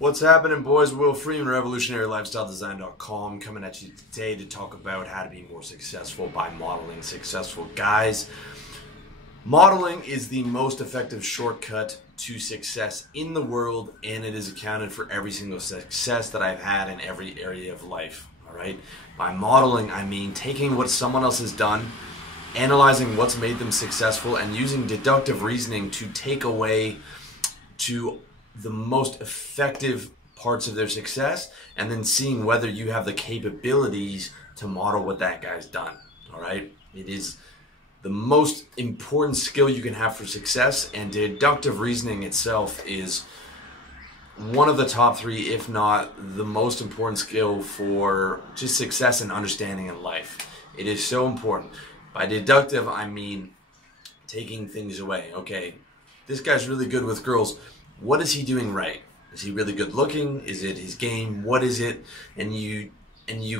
What's happening, boys? Will Freeman, RevolutionaryLifestyleDesign.com, coming at you today to talk about how to be more successful by modeling successful guys. Modeling is the most effective shortcut to success in the world, and it is accounted for every single success that I've had in every area of life. All right. By modeling, I mean taking what someone else has done, analyzing what's made them successful, and using deductive reasoning to take away to the most effective parts of their success, and then seeing whether you have the capabilities to model what that guy's done. All right. It is the most important skill you can have for success, and deductive reasoning itself is one of the top three, if not the most important skill for just success and understanding in life. It is so important. By deductive, I mean taking things away. Okay, this guy's really good with girls. What is he doing right? Is he really good looking? Is it his game? What is it? And you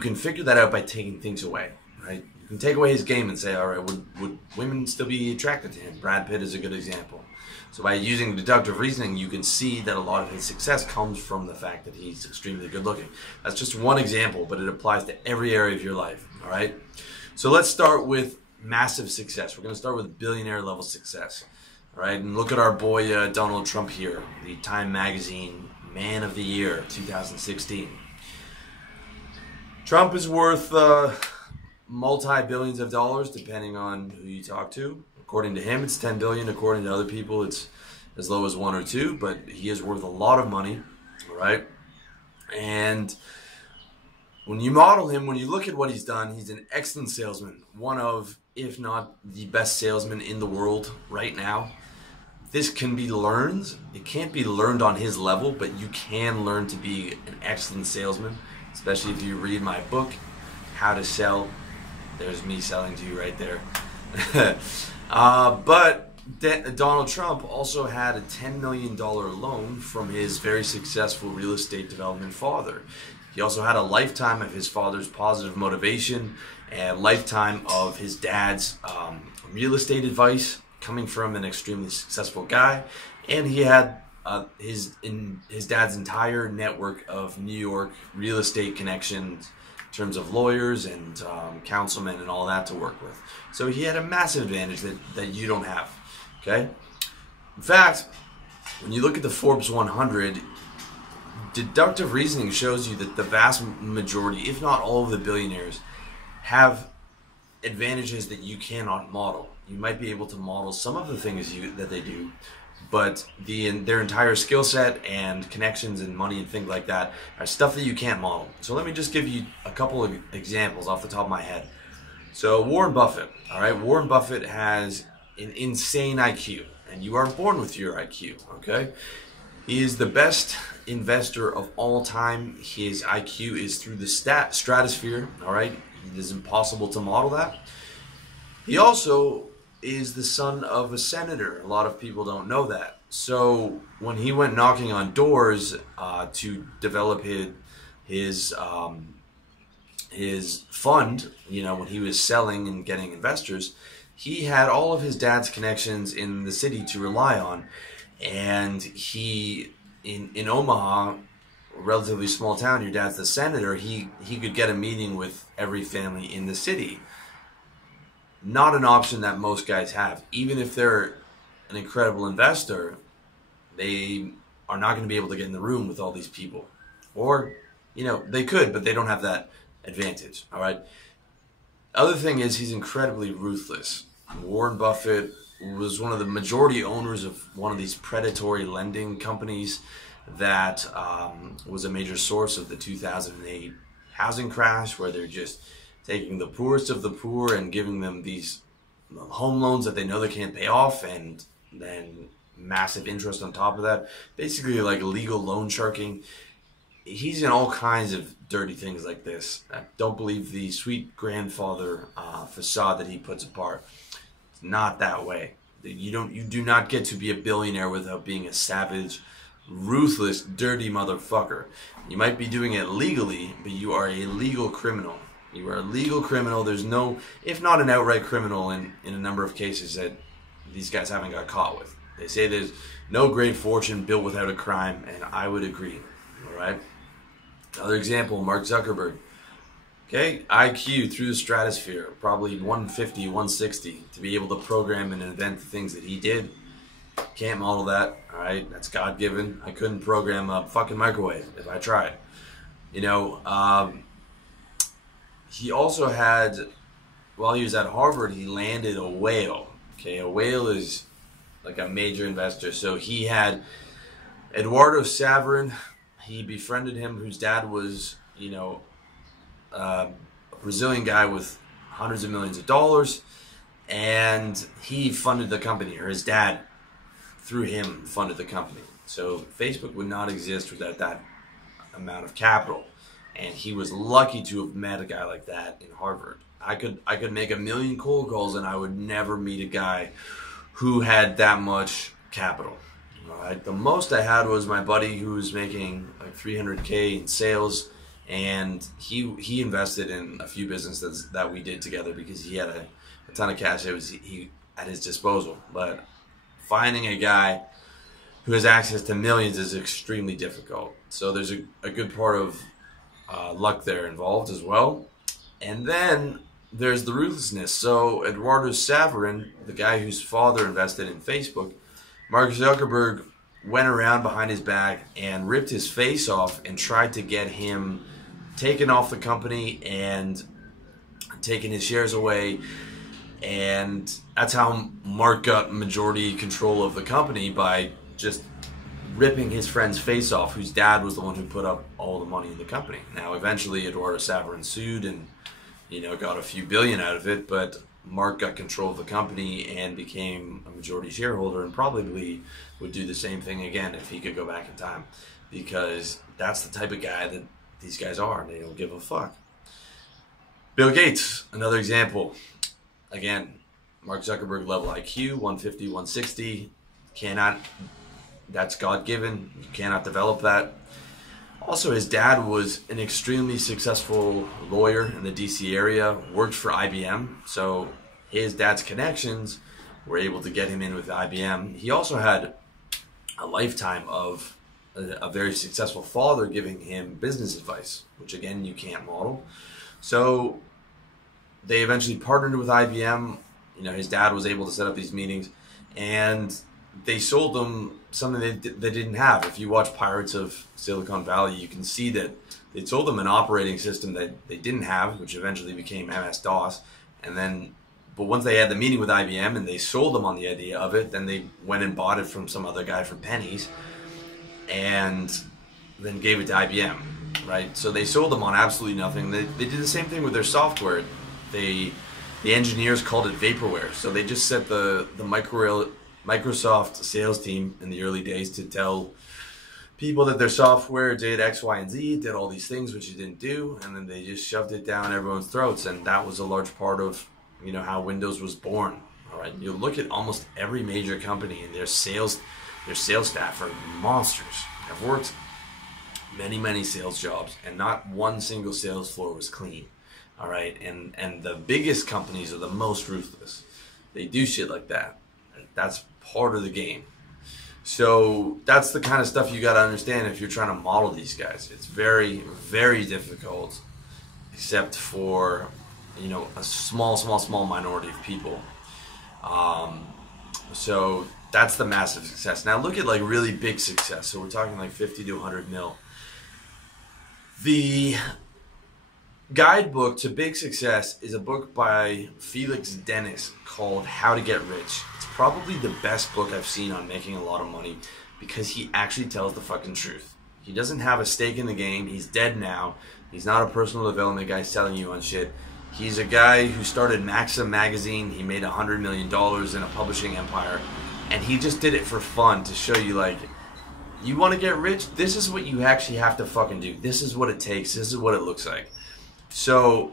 can figure that out by taking things away, right? You can take away his game and say, all right, would women still be attracted to him? Brad Pitt is a good example. So by using deductive reasoning, you can see that a lot of his success comes from the fact that he's extremely good looking. That's just one example, but it applies to every area of your life, all right? So let's start with massive success. We're going to start with billionaire level success, all right? And look at our boy Donald Trump here, the Time Magazine Man of the Year 2016. Trump is worth multi-billions of dollars, depending on who you talk to. According to him, it's 10 billion. According to other people, it's as low as 1 or 2, but he is worth a lot of money, all right? And when you model him, when you look at what he's done, he's an excellent salesman. One of, if not the best salesman in the world right now. This can be learned. It can't be learned on his level, but you can learn to be an excellent salesman, especially if you read my book, How to Sell. There's me selling to you right there. But Donald Trump also had a $10 million loan from his very successful real estate development father. He also had a lifetime of his father's positive motivation and a lifetime of his dad's real estate advice coming from an extremely successful guy. And he had his dad's entire network of New York real estate connections in terms of lawyers and councilmen and all that to work with. So he had a massive advantage that you don't have, okay? In fact, when you look at the Forbes 100, deductive reasoning shows you that the vast majority, if not all of the billionaires, have advantages that you cannot model. You might be able to model some of the things that they do, but their entire skill set and connections and money and things like that are stuff that you can't model. So let me just give you a couple of examples off the top of my head. So Warren Buffett, all right? Warren Buffett has an insane IQ, and you are born with your IQ, okay? He is the best investor of all time. His IQ is through the stratosphere, all right? It is impossible to model that. He also is the son of a senator. A lot of people don't know that. So when he went knocking on doors to develop his fund, you know, when he was selling and getting investors, he had all of his dad's connections in the city to rely on. And he, in Omaha, a relatively small town, your dad's the senator, he could get a meeting with every family in the city. Not an option that most guys have. Even if they're an incredible investor, they are not going to be able to get in the room with all these people. Or, you know, they could, but they don't have that advantage, all right? Other thing is he's incredibly ruthless. Warren Buffett was one of the majority owners of one of these predatory lending companies that was a major source of the 2008 housing crash, where they're just taking the poorest of the poor and giving them these home loans that they know they can't pay off, and then massive interest on top of that. Basically like illegal loan sharking. He's in all kinds of dirty things like this. I don't believe the sweet grandfather facade that he puts apart. It's not that way. You do not get to be a billionaire without being a savage, ruthless, dirty motherfucker. You might be doing it legally, but you are a legal criminal. You are a legal criminal. There's no, if not an outright criminal in a number of cases that these guys haven't got caught with. They say there's no great fortune built without a crime, and I would agree. All right. Another example, Mark Zuckerberg. Okay, IQ through the stratosphere, probably 150, 160, to be able to program and invent the things that he did. Can't model that, all right? That's God-given. I couldn't program a fucking microwave if I tried. You know, he also had, while he was at Harvard, he landed a whale. Okay, a whale is like a major investor. So he had Eduardo Saverin. He befriended him, whose dad was, you know, a Brazilian guy with hundreds of millions of dollars, and he funded the company, or his dad, through him, funded the company. So Facebook would not exist without that amount of capital, and he was lucky to have met a guy like that in Harvard. I could make 1 million cold calls, and I would never meet a guy who had that much capital. All right, the most I had was my buddy who was making like 300K in sales. And he invested in a few businesses that we did together because he had a ton of cash he at his disposal. But finding a guy who has access to millions is extremely difficult. So there's a good part of luck there involved as well. And then there's the ruthlessness. So Eduardo Saverin, the guy whose father invested in Facebook, Mark Zuckerberg went around behind his back and ripped his face off and tried to get him taken off the company and taking his shares away. And that's how Mark got majority control of the company, by just ripping his friend's face off, whose dad was the one who put up all the money in the company. Now, eventually, Eduardo Saverin sued and, you know, got a few billion out of it, but Mark got control of the company and became a majority shareholder, and probably would do the same thing again if he could go back in time, because that's the type of guy that these guys are. They don't give a fuck. Bill Gates, another example. Again, Mark Zuckerberg level IQ, 150, 160. Cannot, that's God-given. You cannot develop that. Also, his dad was an extremely successful lawyer in the DC area, worked for IBM. So his dad's connections were able to get him in with IBM. He also had a lifetime of a very successful father giving him business advice, which again, you can't model. So they eventually partnered with IBM. You know, his dad was able to set up these meetings, and they sold them something they didn't have. If you watch Pirates of Silicon Valley, you can see that they sold them an operating system that they didn't have, which eventually became MS-DOS. And then, but once they had the meeting with IBM and they sold them on the idea of it, then they went and bought it from some other guy for pennies, and then gave it to IBM, right? So they sold them on absolutely nothing. They did the same thing with their software. The engineers called it vaporware. So they just set the Microsoft sales team in the early days to tell people that their software did X, Y, and Z, did all these things which it didn't do, and then they just shoved it down everyone's throats. And that was a large part of, you know, how Windows was born. All right, you look at almost every major company, and their sales staff are monsters. I've worked many sales jobs, and not one single sales floor was clean. All right, and the biggest companies are the most ruthless. They do shit like that. That's part of the game. So that's the kind of stuff you got to understand if you're trying to model these guys. It's very difficult, except for, you know, a small minority of people. So that's the massive success. Now look at like really big success. So we're talking like 50 to 100 mil. The guidebook to big success is a book by Felix Dennis called How to Get Rich. It's probably the best book I've seen on making a lot of money, because he actually tells the fucking truth. He doesn't have a stake in the game. He's dead now. He's not a personal development guy selling you on shit. He's a guy who started Maxim magazine. He made $100 million in a publishing empire, and he just did it for fun, to show you, like, you want to get rich? This is what you actually have to fucking do. This is what it takes. This is what it looks like. So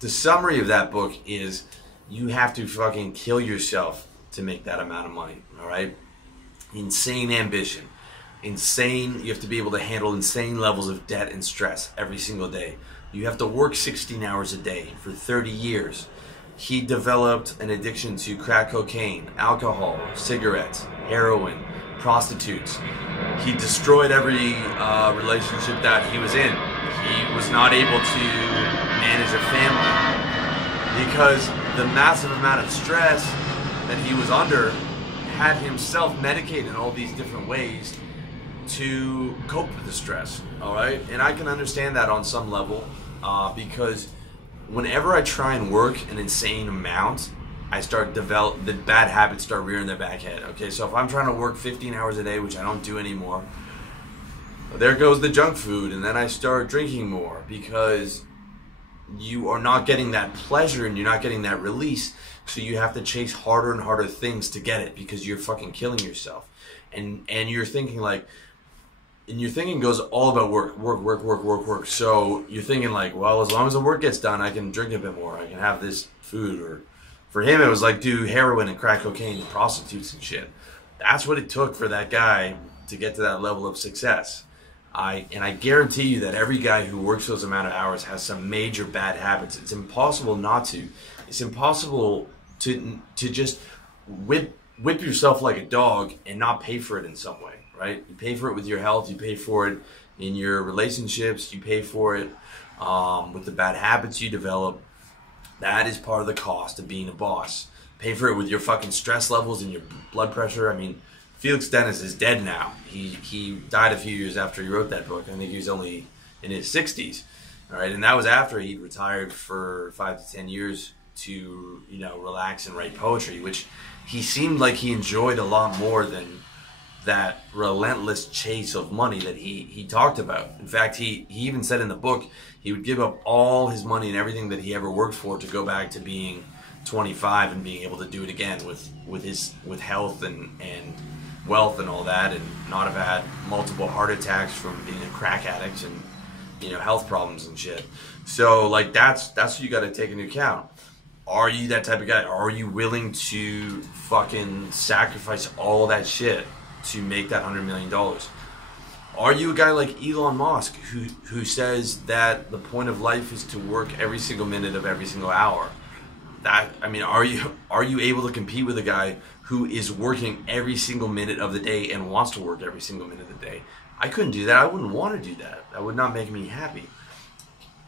the summary of that book is you have to fucking kill yourself to make that amount of money, all right? Insane ambition. Insane, you have to be able to handle insane levels of debt and stress every single day. You have to work 16 hours a day for 30 years. He developed an addiction to crack cocaine, alcohol, cigarettes, heroin, prostitutes. He destroyed every relationship that he was in. He was not able to manage a family because the massive amount of stress that he was under had him self-medicate in all these different ways to cope with the stress, all right? And I can understand that on some level because whenever I try and work an insane amount, I start the bad habits start rearing their back head. Okay, so if I'm trying to work 15 hours a day, which I don't do anymore, there goes the junk food, and then I start drinking more because you are not getting that pleasure and you're not getting that release, so you have to chase harder and harder things to get it because you're fucking killing yourself. And you're thinking like, and your thinking goes all about work. So you're thinking like, well, as long as the work gets done, I can drink a bit more, I can have this food. Or for him, it was like do heroin and crack cocaine and prostitutes and shit. That's what it took for that guy to get to that level of success. I guarantee you that every guy who works those amount of hours has some major bad habits. It's impossible not to. It's impossible to just whip yourself like a dog and not pay for it in some way, right? You pay for it with your health, you pay for it in your relationships, you pay for it with the bad habits you develop. That is part of the cost of being a boss. Pay for it with your fucking stress levels and your blood pressure. I mean, Felix Dennis is dead now. He died a few years after he wrote that book. I think he was only in his 60s. All right, and that was after he'd retired for 5 to 10 years to, you know, relax and write poetry, which he seemed like he enjoyed a lot more than that relentless chase of money that he talked about. In fact, he even said in the book he would give up all his money and everything that he ever worked for to go back to being 25 and being able to do it again with health and wealth and all that, and not have had multiple heart attacks from being a crack addict and, you know, health problems and shit. So like that's what you got to take into account. Are you that type of guy? Are you willing to fucking sacrifice all that shit to make that $100 million? Are you a guy like Elon Musk who says that the point of life is to work every single minute of every single hour? Are you able to compete with a guy who is working every single minute of the day and wants to work every single minute of the day? I couldn't do that. I wouldn't want to do that. That would not make me happy.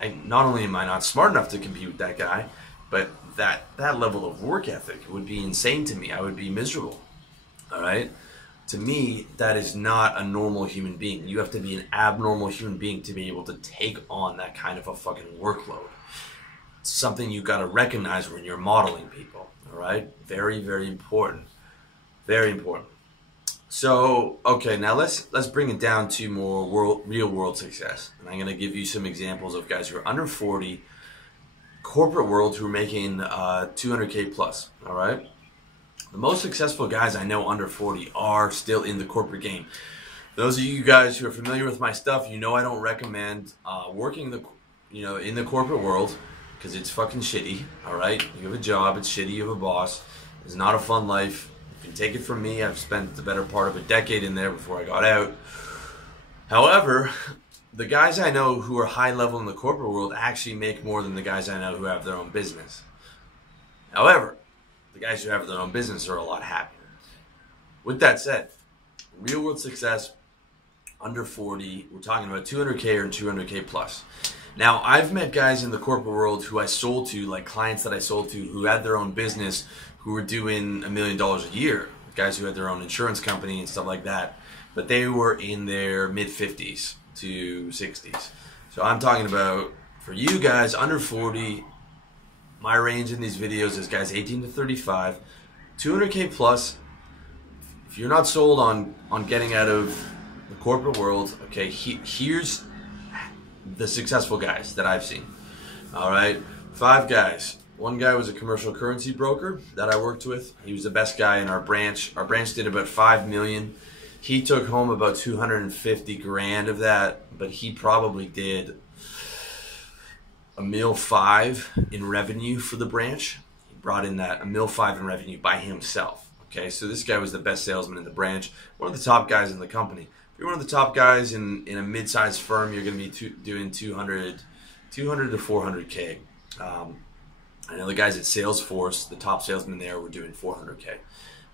And not only am I not smart enough to compete with that guy, but that level of work ethic would be insane to me. I would be miserable. All right? To me, that is not a normal human being. You have to be an abnormal human being to be able to take on that kind of a fucking workload. It's something you got to recognize when you're modeling people. All right? Very, very important. Very important. So, okay, now let's bring it down to more real world success. And I'm going to give you some examples of guys who are under 40, corporate world, who are making 200K plus. All right? The most successful guys I know under 40 are still in the corporate game. Those of you guys who are familiar with my stuff, you know I don't recommend working in the corporate world, because it's fucking shitty. All right, you have a job, it's shitty. You have a boss. It's not a fun life. You can take it from me. I've spent the better part of a decade in there before I got out. However, the guys I know who are high level in the corporate world actually make more than the guys I know who have their own business. However, the guys who have their own business are a lot happier. With that said, real world success under 40, we're talking about 200K or 200K plus. Now, I've met guys in the corporate world who I sold to, like clients that I sold to, who had their own business, who were doing $1 million a year. Guys who had their own insurance company and stuff like that. But they were in their mid-50s to 60s. So I'm talking about, for you guys under 40, my range in these videos is guys 18 to 35, 200K plus. If you're not sold on getting out of the corporate world, okay, here's the successful guys that I've seen. All right, 5 guys. One guy was a commercial currency broker that I worked with. He was the best guy in our branch. Our branch did about 5 million. He took home about 250 grand of that, but he probably did $1.5 million in revenue for the branch. He brought in that $1.5 million in revenue by himself. Okay, so this guy was the best salesman in the branch, one of the top guys in the company. If you're one of the top guys in a mid-sized firm, you're going to be doing 200 to 400K. I know the guys at Salesforce, the top salesmen there, were doing 400K.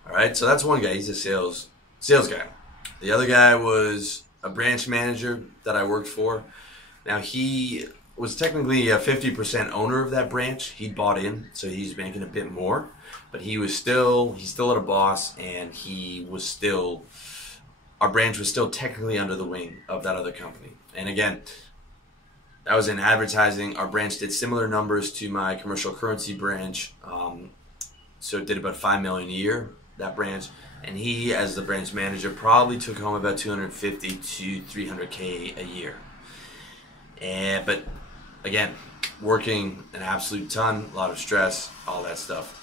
All right, so that's one guy. He's a sales sales guy. The other guy was a branch manager that I worked for. Now, he was technically a 50% owner of that branch. He bought in, so he's making a bit more. But he's still a boss, and our branch was still technically under the wing of that other company. And again, that was in advertising. Our branch did similar numbers to my commercial currency branch. So it did about $5 million a year, that branch. And he, as the branch manager, probably took home about $250 to $300K a year. But again, working an absolute ton, a lot of stress, all that stuff.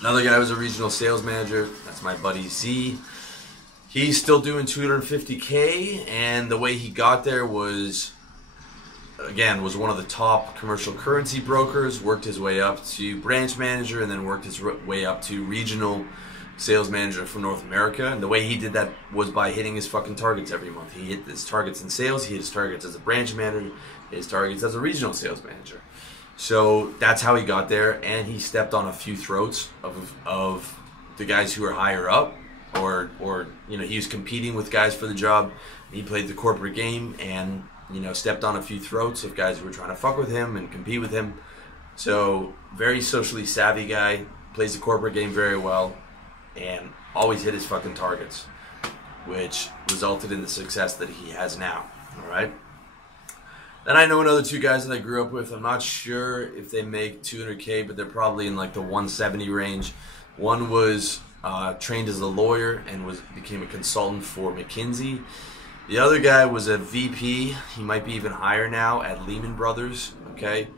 Another guy was a regional sales manager. That's my buddy Z. He's still doing $250K, and the way he got there was one of the top commercial currency brokers, worked his way up to branch manager, and then worked his way up to regional sales manager for North America. And the way he did that was by hitting his fucking targets every month. He hit his targets in sales, he hit his targets as a branch manager, his targets as a regional sales manager. So that's how he got there, and he stepped on a few throats of the guys who were higher up, or he was competing with guys for the job. He played the corporate game and stepped on a few throats of guys who were trying to fuck with him and compete with him. So very socially savvy guy, plays the corporate game very well, and always hit his fucking targets, which resulted in the success that he has now. All right. Then I know another two guys that I grew up with. I'm not sure if they make $200K, but they're probably in like the 170 range. One was trained as a lawyer and became a consultant for McKinsey. The other guy was a VP. He might be even higher now at Lehman Brothers. Okay,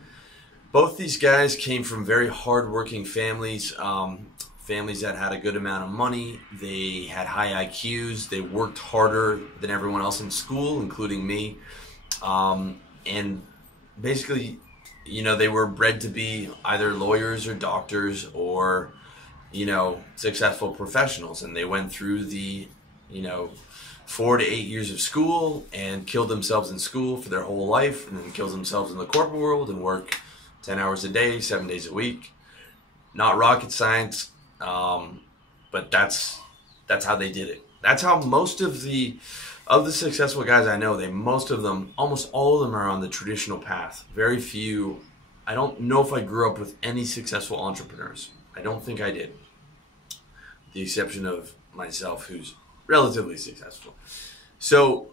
both these guys came from very hardworking families. Families that had a good amount of money. They had high IQs. They worked harder than everyone else in school, including me. And basically, they were bred to be either lawyers or doctors or, successful professionals. And they went through the, 4 to 8 years of school and killed themselves in school for their whole life, and then killed themselves in the corporate world and work 10 hours a day, 7 days a week. Not rocket science, but that's how they did it. That's how most of the successful guys I know, almost all of them are on the traditional path. Very few. I don't know if I grew up with any successful entrepreneurs. I don't think I did. With the exception of myself, who's relatively successful. So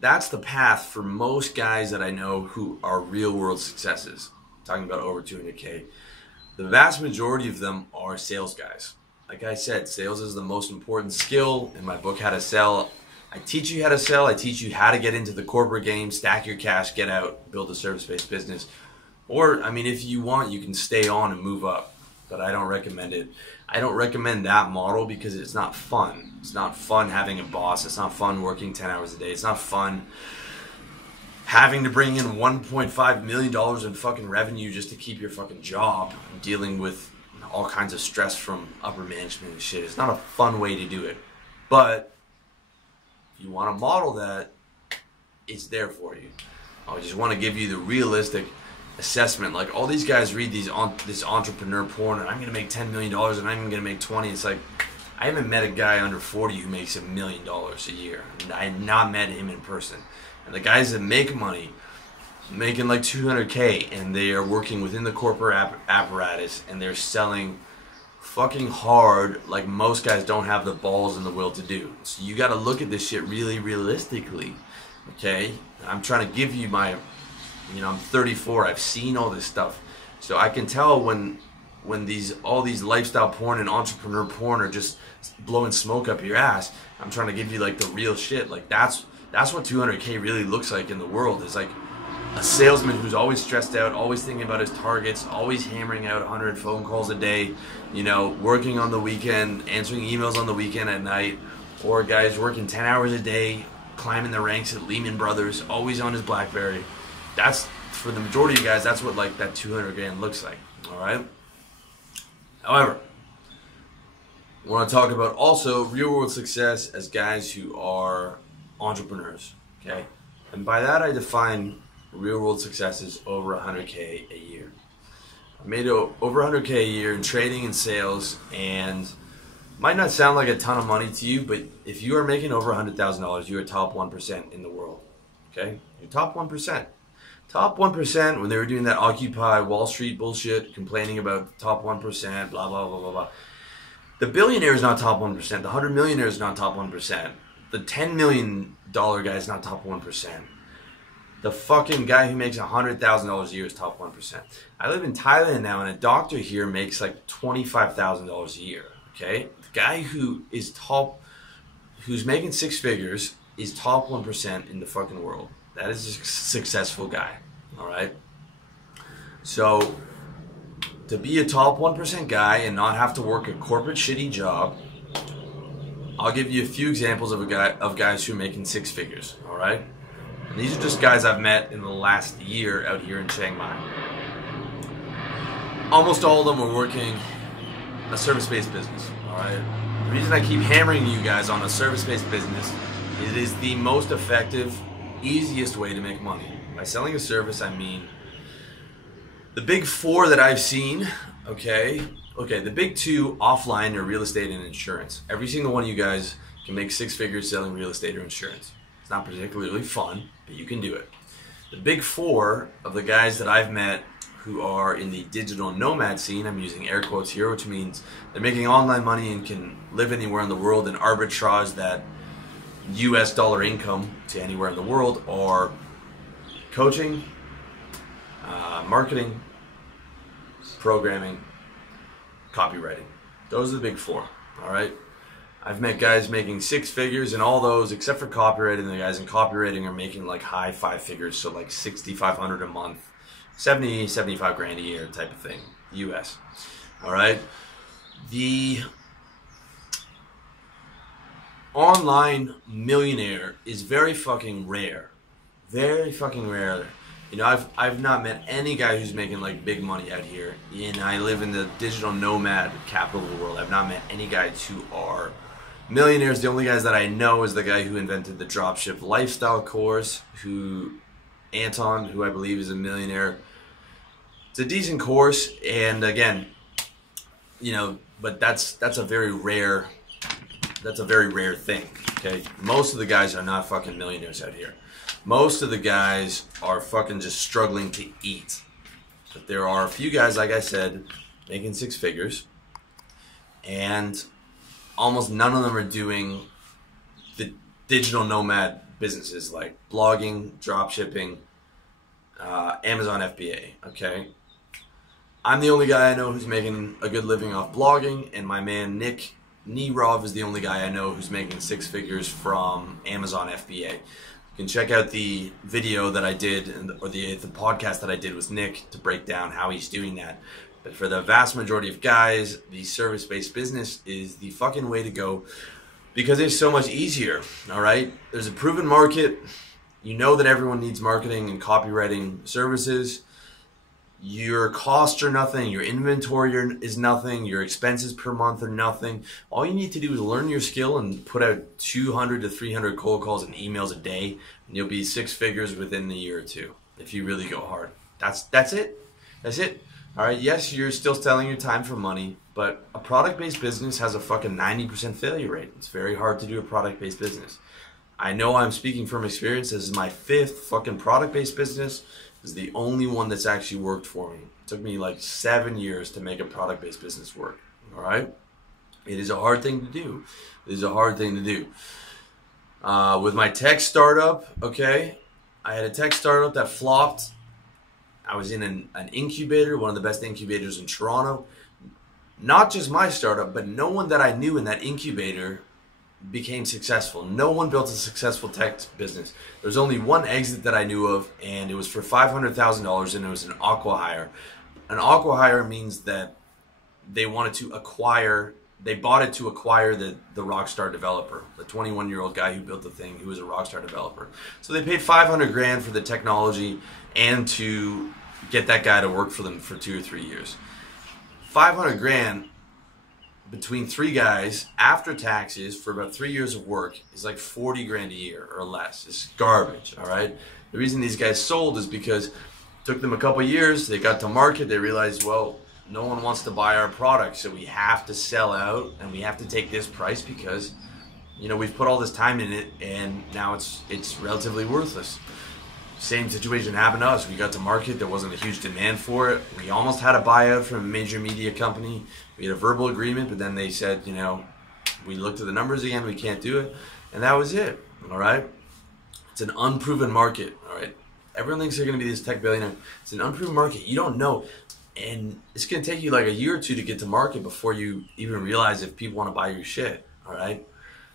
that's the path for most guys that I know who are real world successes. I'm talking about over 200K. The vast majority of them are sales guys. Like I said, sales is the most important skill. In my book, How to Sell, I teach you how to sell. I teach you how to get into the corporate game, stack your cash, get out, build a service-based business. Or, if you want, you can stay on and move up. But I don't recommend it. I don't recommend that model because it's not fun. It's not fun having a boss. It's not fun working 10 hours a day. It's not fun having to bring in $1.5 million in fucking revenue just to keep your fucking job and dealing with all kinds of stress from upper management and shit. It's not a fun way to do it. But if you want to model that, it's there for you. I just want to give you the realistic assessment. Like, all these guys read this entrepreneur porn, and I'm going to make $10 million and I'm going to make 20. It's like, I haven't met a guy under 40 who makes $1 million a year. And I have not met him in person. And the guys that make money, making like 200K, and they are working within the corporate apparatus, and they're selling fucking hard like most guys don't have the balls and the will to do. So you got to look at this shit really realistically, okay? I'm trying to give you my, I'm 34, I've seen all this stuff. So I can tell when all these lifestyle porn and entrepreneur porn are just blowing smoke up your ass. I'm trying to give you like the real shit. Like that's what 200K really looks like in the world. It's like a salesman who's always stressed out, always thinking about his targets, always hammering out 100 phone calls a day, working on the weekend, answering emails on the weekend at night, or guys working 10 hours a day, climbing the ranks at Lehman Brothers, always on his BlackBerry. That's, for the majority of guys, that's what like that 200 grand looks like, all right? However, I want to talk about also real world success as guys who are entrepreneurs, okay? And by that I define real world success is over 100K a year. I made over 100K a year in trading and sales, and Might not sound like a ton of money to you, but if you are making over $100,000, you are top 1% in the world. Okay? You're top 1%. Top 1%, when they were doing that Occupy Wall Street bullshit, complaining about top 1%, blah, blah, blah, blah, blah. The billionaire is not top 1%. The 100 millionaire is not top 1%. The $10 million guy is not top 1%. The fucking guy who makes $100,000 a year is top 1%. I live in Thailand now, and a doctor here makes like $25,000 a year. Okay? The guy who is who's making six figures is top 1% in the fucking world. That is a successful guy. All right? So, to be a top 1% guy and not have to work a corporate shitty job, I'll give you a few examples of guys who are making six figures. All right? And these are just guys I've met in the last year out here in Chiang Mai. Almost all of them are working a service-based business. All right? The reason I keep hammering you guys on a service-based business is it is the most effective, easiest way to make money. By selling a service, I mean the big four that I've seen, okay, the big two offline are real estate and insurance. Every single one of you guys can make six figures selling real estate or insurance. It's not particularly fun, but you can do it. The big four of the guys that I've met who are in the digital nomad scene, I'm using air quotes here, which means they're making online money and can live anywhere in the world and arbitrage that US dollar income to anywhere in the world, are coaching, marketing, programming, copywriting. Those are the big four, all right? I've met guys making six figures, and all those, except for copywriting, the guys in copywriting are making like high five figures, so like $6,500 a month, 75 grand a year type of thing, US, all right? The online millionaire is very fucking rare. Very fucking rare. You know, I've not met any guy who's making like big money out here. And I live in the digital nomad capital of the world. I've not met any guys who are millionaires. The only guys that I know is the guy who invented the dropship lifestyle course, Anton, who I believe is a millionaire. It's a decent course, and again, you know, but that's a very rare thing, okay? Most of the guys are not fucking millionaires out here. Most of the guys are fucking just struggling to eat. But there are a few guys, like I said, making six figures, and almost none of them are doing the digital nomad businesses like blogging, dropshipping, Amazon FBA, okay? I'm the only guy I know who's making a good living off blogging, and my man Nick Nirov is the only guy I know who's making six figures from Amazon FBA. You can check out the video that I did, or the podcast that I did with Nick to break down how he's doing that. But for the vast majority of guys, the service-based business is the fucking way to go because it's so much easier, all right? There's a proven market. You know that everyone needs marketing and copywriting services. Your costs are nothing. Your inventory is nothing. Your expenses per month are nothing. All you need to do is learn your skill and put out 200 to 300 cold calls and emails a day, and you'll be six figures within a year or two if you really go hard. That's it. That's it. All right. Yes, you're still selling your time for money, but a product-based business has a fucking 90% failure rate. It's very hard to do a product-based business. I know I'm speaking from experience. This is my fifth fucking product-based business. This is the only one that's actually worked for me. It took me like 7 years to make a product-based business work. All right? It is a hard thing to do. It is a hard thing to do. With my tech startup, okay, I had a tech startup that flopped. I was in an incubator, one of the best incubators in Toronto. Not just my startup, but no one that I knew in that incubator became successful. No one built a successful tech business. There's only one exit that I knew of, and it was for $500,000, and it was an acqui-hire. An acqui-hire means that they bought it to acquire the rockstar developer, the 21-year-old guy who built the thing, who was a rockstar developer. So they paid $500,000 for the technology and to get that guy to work for them for 2 or 3 years. $500,000 between three guys after taxes for about 3 years of work is like $40,000 a year or less. It's garbage, all right? The reason these guys sold is because it took them a couple years. They got to market. They realized, well, no one wants to buy our product, so we have to sell out and we have to take this price because, you know, we've put all this time in it and now it's relatively worthless. Same situation happened to us. We got to market, there wasn't a huge demand for it. We almost had a buyout from a major media company. We had a verbal agreement, but then they said, you know, we looked at the numbers again, we can't do it. And that was it, all right? It's an unproven market, all right? Everyone thinks they're gonna be this tech billionaire. It's an unproven market, you don't know. And it's gonna take you like a year or two to get to market before you even realize if people wanna buy your shit, all right?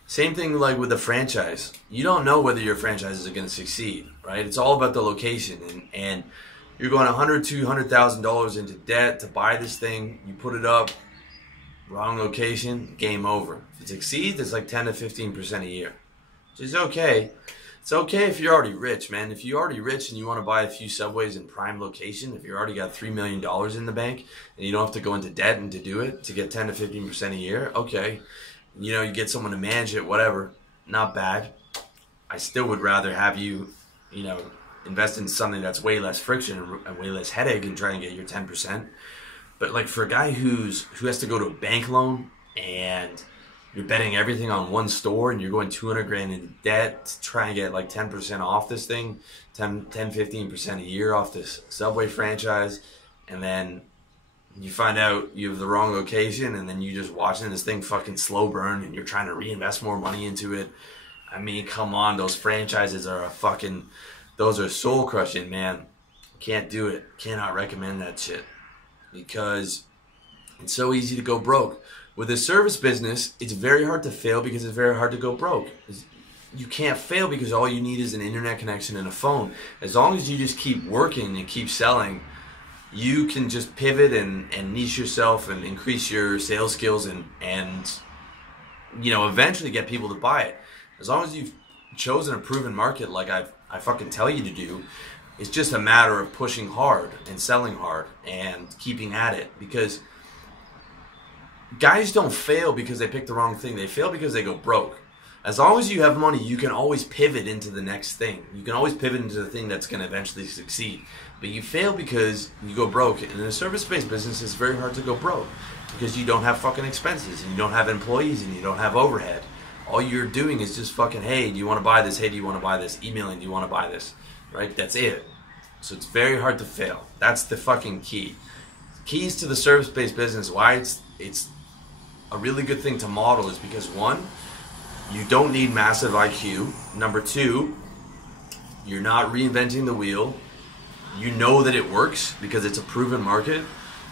Same thing like with the franchise. You don't know whether your franchises are going to succeed, right? It's all about the location, and you're going $100,000, $200,000 into debt to buy this thing. You put it up, wrong location, game over. If it succeeds, it's like 10 to 15% a year, which is okay. It's okay if you're already rich, man. If you're already rich and you want to buy a few subways in prime location, if you already got $3 million in the bank and you don't have to go into debt and to do it to get 10 to 15% a year, okay. You know, you get someone to manage it, whatever, not bad. I still would rather have you, you know, invest in something that's way less friction and way less headache and try and get your 10%. But like for a guy who has to go to a bank loan and you're betting everything on one store and you're going 200 grand in debt to try and get like 10% off this thing, 15% a year off this Subway franchise, and then you find out you have the wrong location, and then you just watching this thing fucking slow burn, and you're trying to reinvest more money into it. I mean, come on, those franchises are those are soul crushing, man. Can't do it. Cannot recommend that shit because it's so easy to go broke. With a service business, it's very hard to fail because it's very hard to go broke. You can't fail because all you need is an internet connection and a phone. As long as you just keep working and keep selling, you can just pivot and niche yourself and increase your sales skills and you know, eventually get people to buy it. As long as you've chosen a proven market like I fucking tell you to do, it's just a matter of pushing hard and selling hard and keeping at it, because guys don't fail because they pick the wrong thing. They fail because they go broke. As long as you have money, you can always pivot into the next thing. You can always pivot into the thing that's going to eventually succeed. But you fail because you go broke. And in a service-based business, it's very hard to go broke because you don't have fucking expenses and you don't have employees and you don't have overhead. All you're doing is just fucking, hey, do you want to buy this? Hey, do you want to buy this? Emailing, do you want to buy this? Right? That's it. So it's very hard to fail. That's the fucking key. Keys to the service-based business, why it's a really good thing to model is because, one, you don't need massive IQ. Number two, you're not reinventing the wheel. You know that it works because it's a proven market.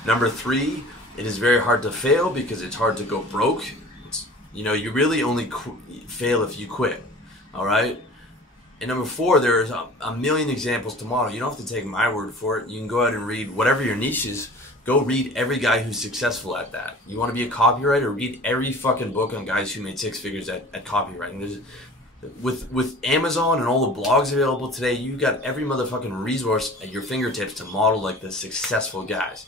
Number three, it is very hard to fail because it's hard to go broke. You know, you really only fail if you quit. All right? And number four, there's a million examples to model. You don't have to take my word for it. You can go out and read whatever your niche is. Go read every guy who's successful at that. You want to be a copywriter? Read every fucking book on guys who made six figures at copywriting. With Amazon and all the blogs available today, you've got every motherfucking resource at your fingertips to model like the successful guys.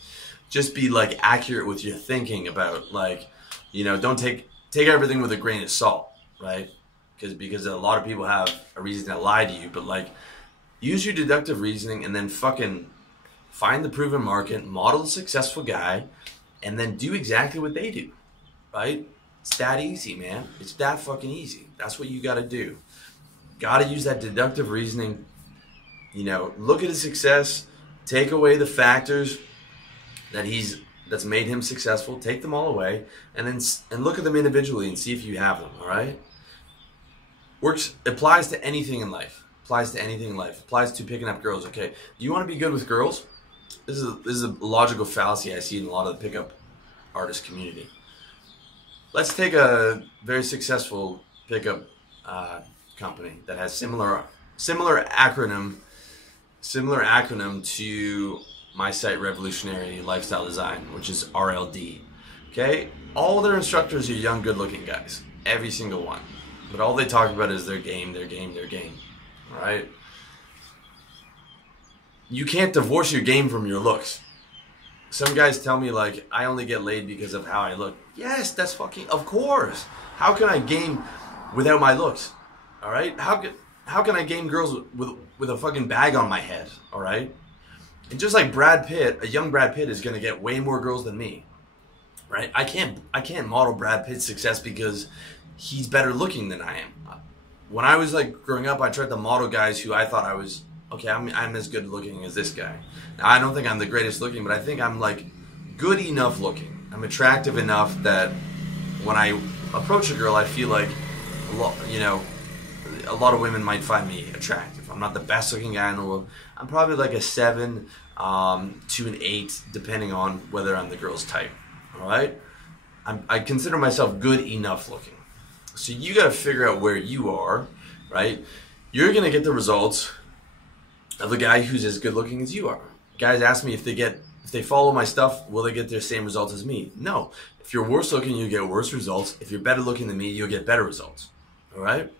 Just be like accurate with your thinking about, like, you know, don't take everything with a grain of salt, right? Because a lot of people have a reason to lie to you, but like, use your deductive reasoning and then fucking find the proven market, model a successful guy, and then do exactly what they do, right? It's that easy, man. It's that fucking easy. That's what you got to do. Got to use that deductive reasoning. You know, look at his success, take away the factors that's made him successful, take them all away, and look at them individually and see if you have them. All right? Applies to anything in life. Applies to anything in life. Applies to picking up girls. Okay, do you want to be good with girls? This is a logical fallacy I see in a lot of the pickup artist community. Let's take a very successful pickup company that has similar acronym to my site, Revolutionary Lifestyle Design, which is RLD. Okay, all their instructors are young, good-looking guys, every single one. But all they talk about is their game, their game, their game. All right. You can't divorce your game from your looks. Some guys tell me, like, I only get laid because of how I look. Yes, that's fucking, of course. How can I game without my looks? All right? How can I game girls with a fucking bag on my head? All right? And just like Brad Pitt, a young Brad Pitt is going to get way more girls than me, right? I can't model Brad Pitt's success because he's better looking than I am. When I was like growing up, I tried to model guys who I thought I was, okay, I'm as good looking as this guy. Now, I don't think I'm the greatest looking, but I think I'm like good enough looking. I'm attractive enough that when I approach a girl, I feel like a lot of women might find me attractive. I'm not the best looking guy in the world. I'm probably like a 7 to an 8, depending on whether I'm the girl's type. All right, I consider myself good enough looking. So you got to figure out where you are, right? You're gonna get the results of a guy who's as good looking as you are. Guys ask me if they follow my stuff, will they get their same results as me? No. If you're worse looking, you get worse results. If you're better looking than me, you'll get better results. All right.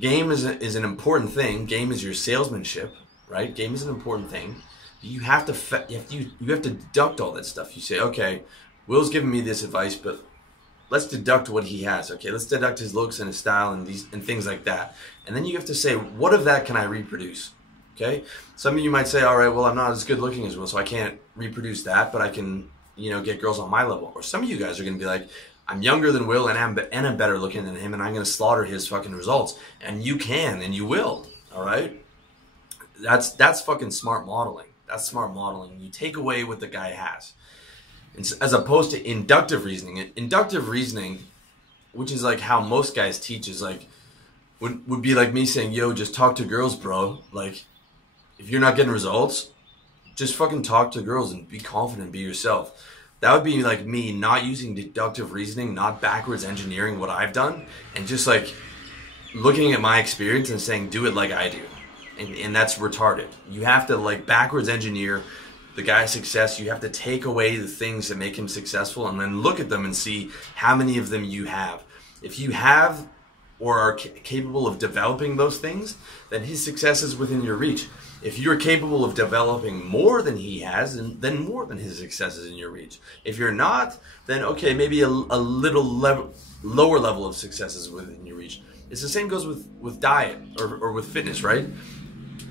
Game is an important thing. Game is your salesmanship, right? Game is an important thing. You have to deduct all that stuff. You say, okay, Will's giving me this advice, but let's deduct what he has. Okay, let's deduct his looks and his style and things like that. And then you have to say, what of that can I reproduce? Okay. Some of you might say, all right, well, I'm not as good looking as Will, so I can't reproduce that, but I can, get girls on my level. Or some of you guys are going to be like, I'm younger than Will and I'm better looking than him, and I'm going to slaughter his fucking results. And you can, and you will. All right. That's fucking smart modeling. That's smart modeling. You take away what the guy has. As opposed to inductive reasoning. Inductive reasoning, which is like how most guys teach, is like, would be like me saying, yo, just talk to girls, bro. Like, if you're not getting results, just fucking talk to girls and be confident, be yourself. That would be like me not using deductive reasoning, not backwards engineering what I've done, and just like looking at my experience and saying, do it like I do. And that's retarded. You have to like backwards engineer the guy's success. You have to take away the things that make him successful and then look at them and see how many of them you have. If you have or are capable of developing those things, then his success is within your reach. If you're capable of developing more than he has, then more than his success is in your reach. If you're not, then okay, maybe a little lower level of success is within your reach. It's the same goes with diet or with fitness, right?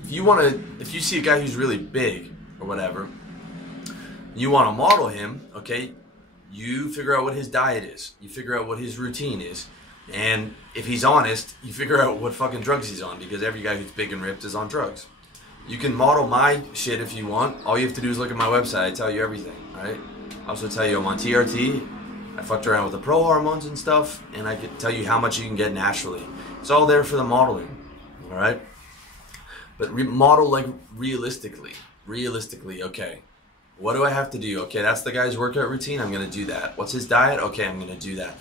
If you see a guy who's really big or whatever, you want to model him, okay, you figure out what his diet is. You figure out what his routine is. And if he's honest, you figure out what fucking drugs he's on, because every guy who's big and ripped is on drugs. You can model my shit if you want. All you have to do is look at my website. I tell you everything, right? I also tell you I'm on TRT. I fucked around with the pro hormones and stuff, and I can tell you how much you can get naturally. It's all there for the modeling, all right? But model like realistically. Realistically, okay. What do I have to do? Okay, that's the guy's workout routine. I'm going to do that. What's his diet? Okay, I'm going to do that.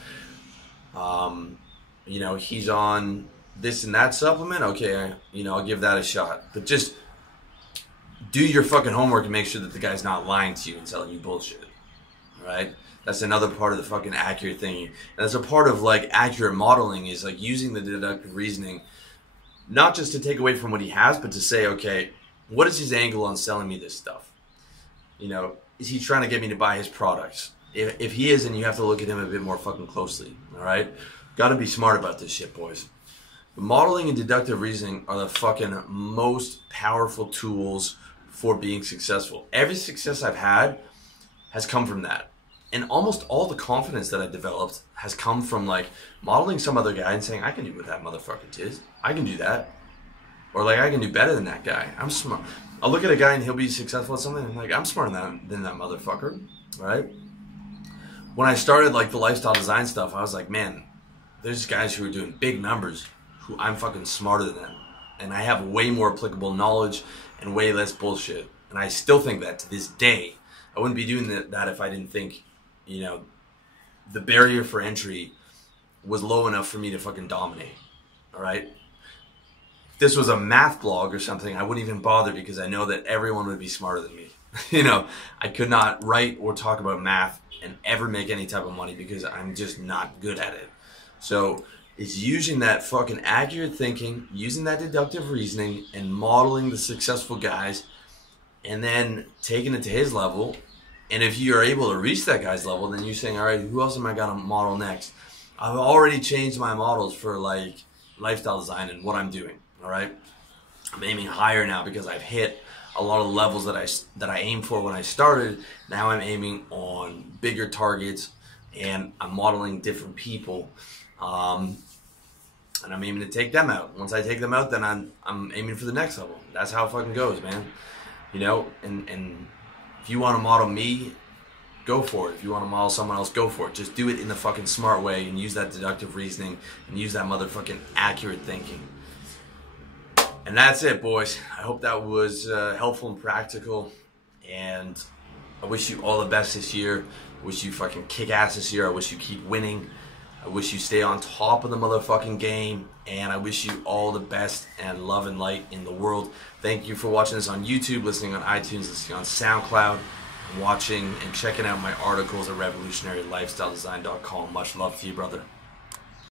He's on this and that supplement. Okay, I'll give that a shot. But just do your fucking homework and make sure that the guy's not lying to you and telling you bullshit. All right? That's another part of the fucking accurate thing. And that's a part of like accurate modeling, is like using the deductive reasoning, not just to take away from what he has, but to say, okay, what is his angle on selling me this stuff? Is he trying to get me to buy his products? If he is, then you have to look at him a bit more fucking closely, all right? Got to be smart about this shit, boys. But modeling and deductive reasoning are the fucking most powerful tools for being successful. Every success I've had has come from that. And almost all the confidence that I developed has come from like modeling some other guy and saying, I can do what that motherfucker did. I can do that. Or like, I can do better than that guy. I'm smart. I'll look at a guy and he'll be successful at something, and I'm like, I'm smarter than that motherfucker, right? When I started like the lifestyle design stuff, I was like, man, there's guys who are doing big numbers who I'm fucking smarter than them. And I have way more applicable knowledge and way less bullshit. And I still think that to this day. I wouldn't be doing that if I didn't think, the barrier for entry was low enough for me to fucking dominate. All right? If this was a math blog or something, I wouldn't even bother, because I know that everyone would be smarter than me. I could not write or talk about math and ever make any type of money because I'm just not good at it. So it's using that fucking accurate thinking, using that deductive reasoning, and modeling the successful guys, and then taking it to his level. And if you are able to reach that guy's level, then you're saying, all right, who else am I going to model next? I've already changed my models for like lifestyle design and what I'm doing. All right, I'm aiming higher now because I've hit a lot of levels that I aimed for when I started. Now I'm aiming on bigger targets, and I'm modeling different people, and I'm aiming to take them out. Once I take them out, then I'm aiming for the next level. That's how it fucking goes, man. You know, and if you want to model me, go for it. If you want to model someone else, go for it. Just do it in the fucking smart way and use that deductive reasoning and use that motherfucking accurate thinking. And that's it, boys. I hope that was helpful and practical. And I wish you all the best this year. I wish you fucking kick ass this year. I wish you keep winning. I wish you stay on top of the motherfucking game. And I wish you all the best and love and light in the world. Thank you for watching this on YouTube, listening on iTunes, listening on SoundCloud, watching and checking out my articles at revolutionarylifestyledesign.com. Much love to you, brother.